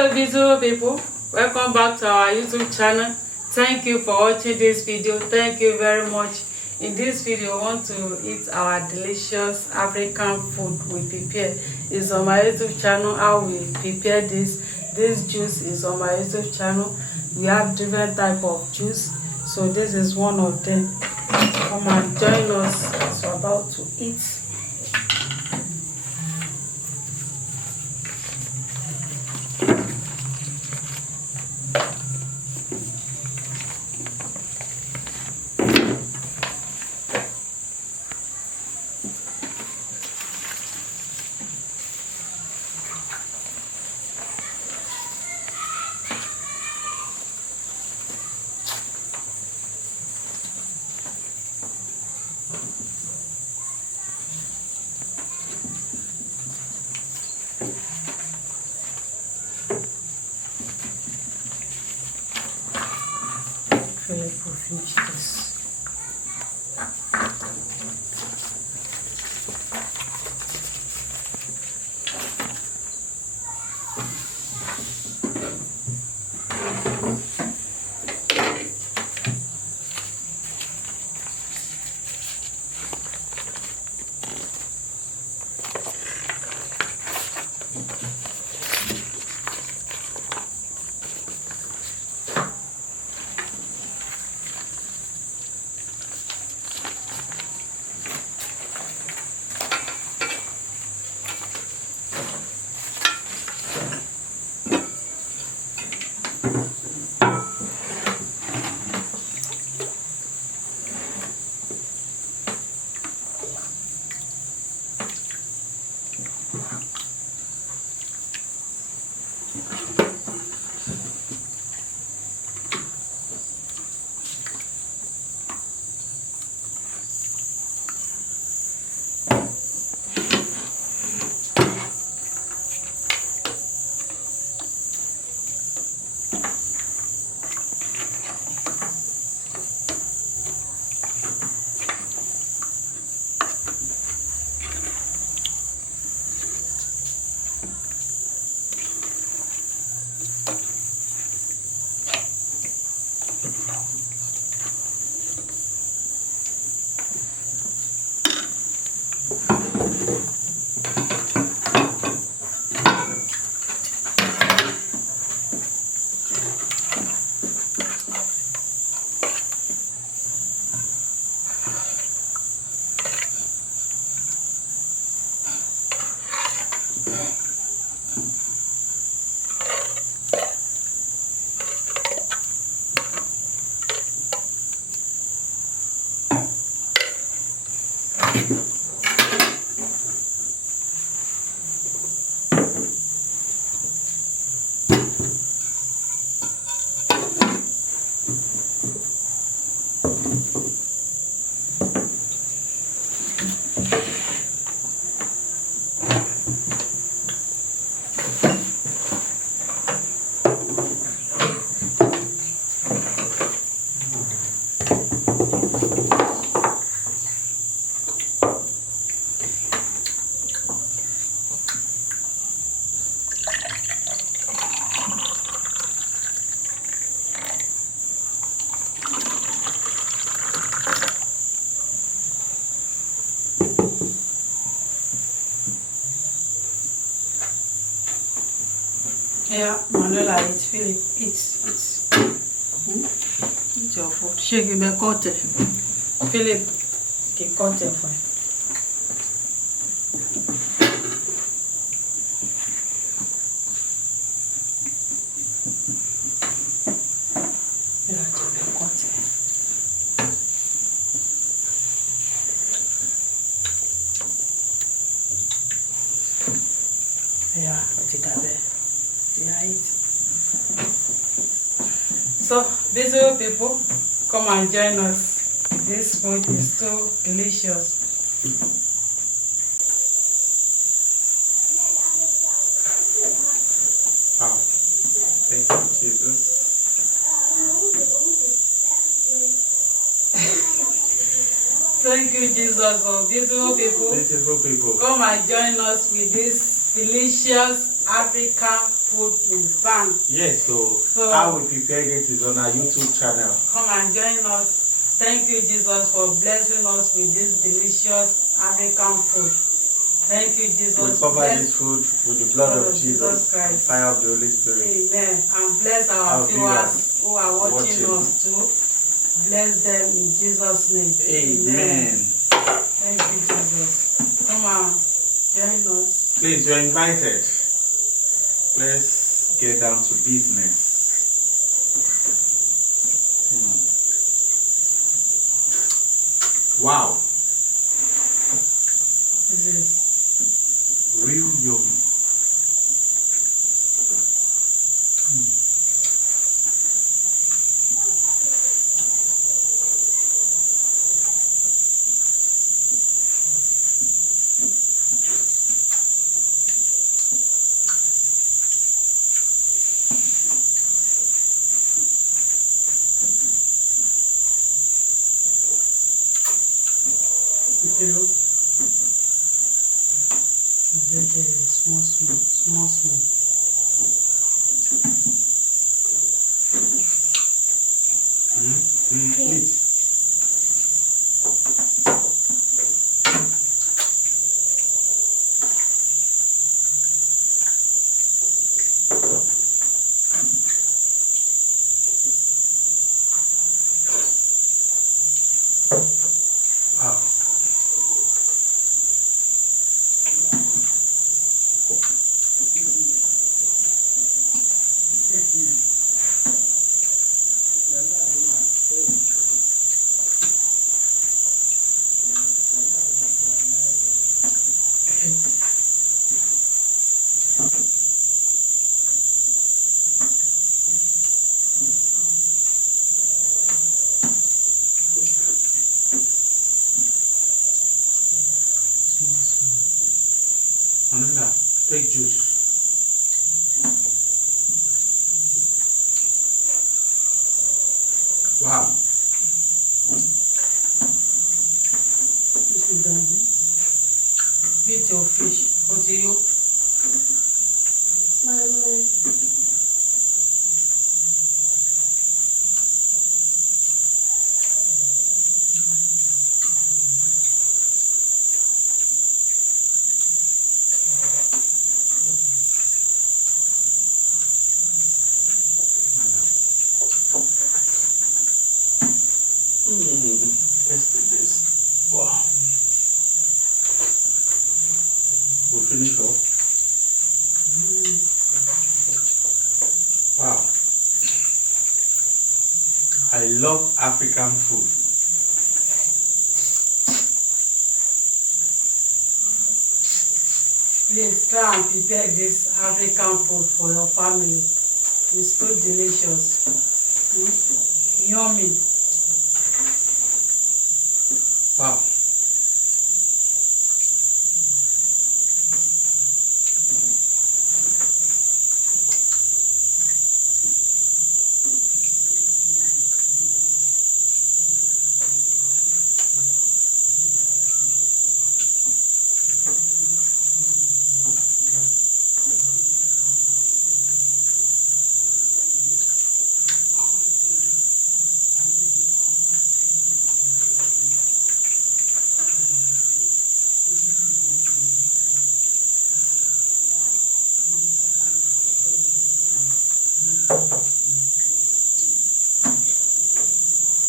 Hello beautiful people, welcome back to our YouTube channel. Thank you for watching this video. Thank you very much. In this video we want to eat our delicious African food we prepare. It's on my YouTube channel how we prepare this. This juice is on my YouTube channel. We have different type of juice, so this is one of them. Come and join us as we're about to eat. Philip will finish this. Yeah, Manuela, it's Philip. It's. It's your food. Shake it, be cut it. Philip, okay, cut it for you. Yeah, be cut it. Yeah, take that there. Yeah, it. So, beautiful people, come and join us. This food is so delicious. Wow. Thank you, Jesus. Thank you, Jesus. Oh, beautiful people, Beautiful people. come and join us with this delicious African food mukbang. Yes, so how we prepare it is on our YouTube channel. Come and join us. Thank you, Jesus, for blessing us with this delicious African food. Thank you, Jesus. We cover this food with the blood of Jesus Christ. And fire of the Holy Spirit. Amen. And bless our viewers who are watching us too. Bless them in Jesus' name. Amen. Thank you, Jesus. Come on, join us. Please, you're invited. Let's get down to business. Wow. This is real yummy. potato. Small. Eat. Wow. Ananda, take juice. Wow. This is done. Eat your fish. What do you? Mama. Let's do this. Wow. We'll finish off. Wow. I love African food. Please try and prepare this African food for your family. It's so delicious. Yummy. Wow.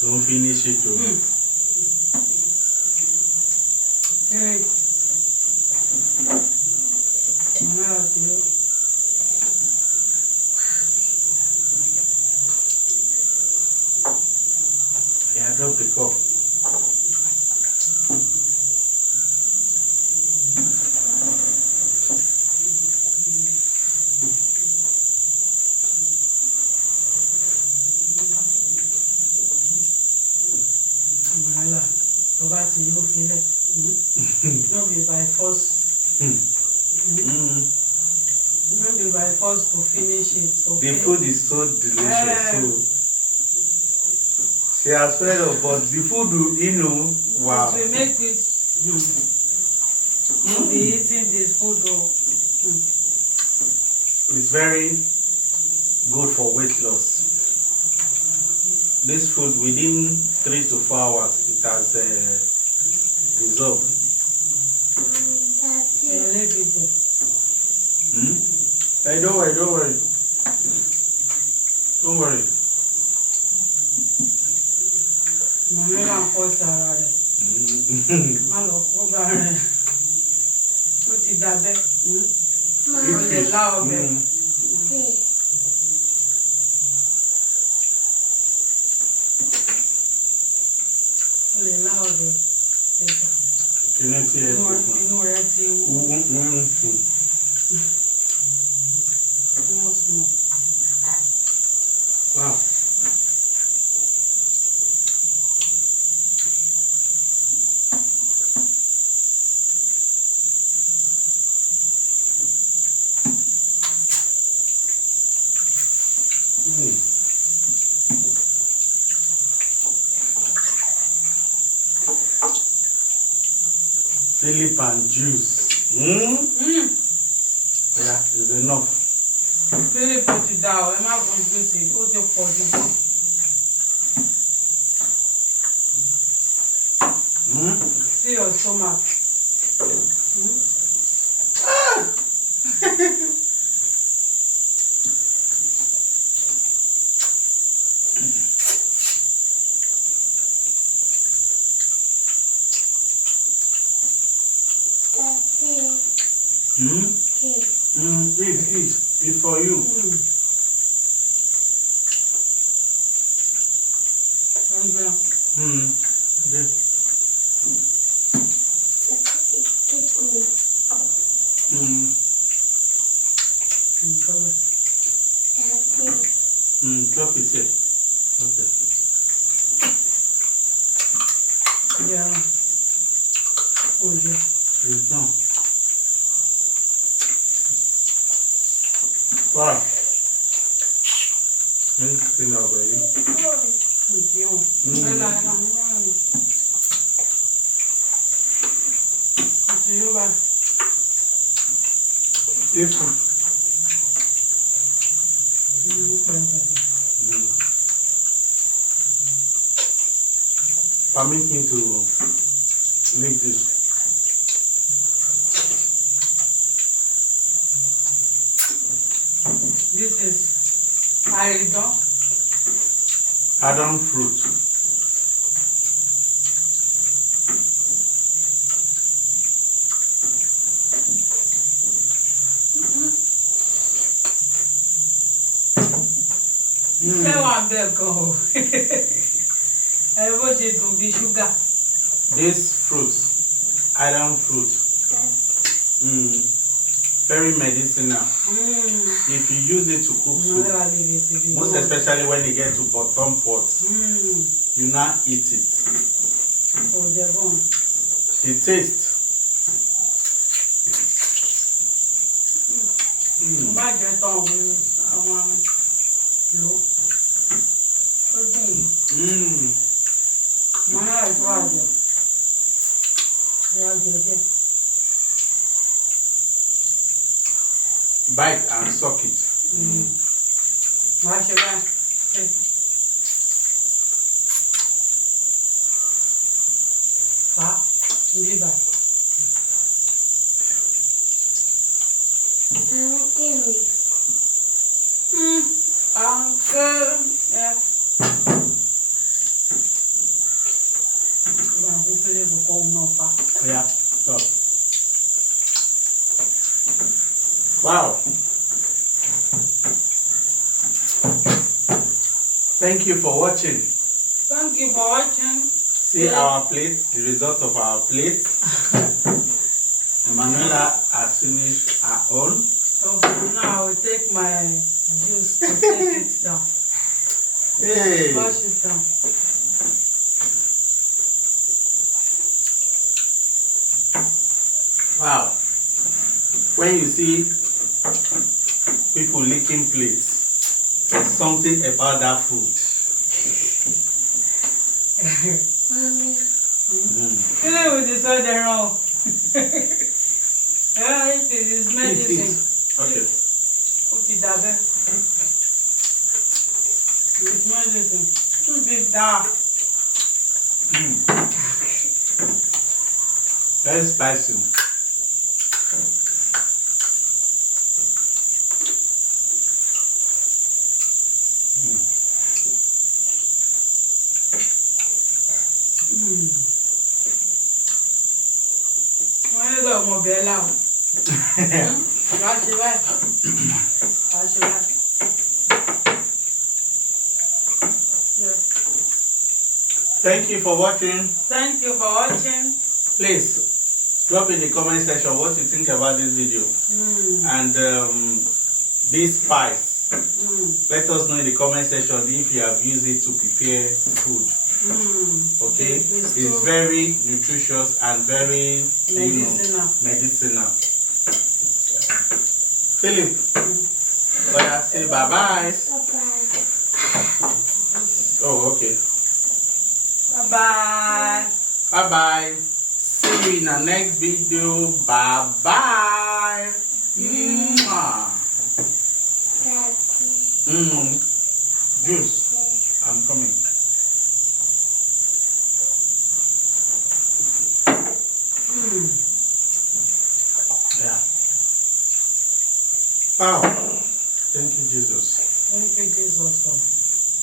Don't finish it though. Hey. Yeah, drop the cup. Tó bá ti yóò filẹ̀. No be by force. No be by force to finish it. Okay? The food is so delicious. So she has fed up, but the food, you know, wow. It will make it. You'll be eating this food. It's very good for weight loss. This food, within 3 to 4 hours, it has dissolved. You leave it there. Hey, don't worry, don't worry. Don't worry. Mọ̀mí máa kọ́ sára rẹ̀. Má lọ kó bá rẹ̀. Ó ti dabẹ́. Ó lè lá ọbẹ̀. Ó lè lá ọbẹ̀. Kìnní tí ẹ kò fún. Inú rẹ̀ ti wú. Wọ́n sùn. Wow. Philip and juice. Yeah, it's enough. Philip ti dà ọ́, ẹ má fojú sí i, ó ti pọ̀ jù bọ́. See your stomach. Eat. It's for you. Yeah. Yeah. Chop it here. Okay. Yeah. Oh, yeah. It's done. Wow. Let's clean up, baby. Thank you. Different. Permit me to leave this. This is Aridon. Adam fruit. Ṣé wà bẹ́ẹ̀ gan o? Ẹ bó ṣe dùn bí ṣúgà. This fruit, Adam fruit, very medicinal. If you use it to cook soup, most especially when you get to bottom pot, you now eat it. Oh, they're gone. The taste. Má jẹ́ tán àwọn lò. Ó dùn. Màá náà tó àjọ. Ìyá jẹjẹ. Bite and suck it. Màá ṣe báyìí. Fà á níbí báyìí. Yeah. Yeah, stop. Wow. Thank you for watching. Thank you for watching. See our plates, the result of our plates. Emanuela has finished her own. So now I will take my juice to take it down. Hey. Wash it down. Wow. When you see people licking plates, there's something about that food. Mommy. Kill it with this other wrong. Yeah, it is medicine. Okay. Ó ti dàbẹ́. It's medicine. Ó ti dà. Very spicy. Wọ́n ní lọ́ọ́ mọ̀ bẹ́ẹ̀ láwọn. Wàá ṣe báyìí. Wàá ṣe báyìí. Yeah. Thank you for watching. Thank you for watching. Please drop in the comment section what you think about this video and this spice. Let us know in the comment section if you have used it to prepare food. Okay, it's very nutritious and very medicinal. Philip, say bye bye. Oh, okay. Bye bye. Bye bye. See you in the next video. Bye bye. Juice. I'm coming. Yeah. Wow. Thank you, Jesus. Thank you, Jesus.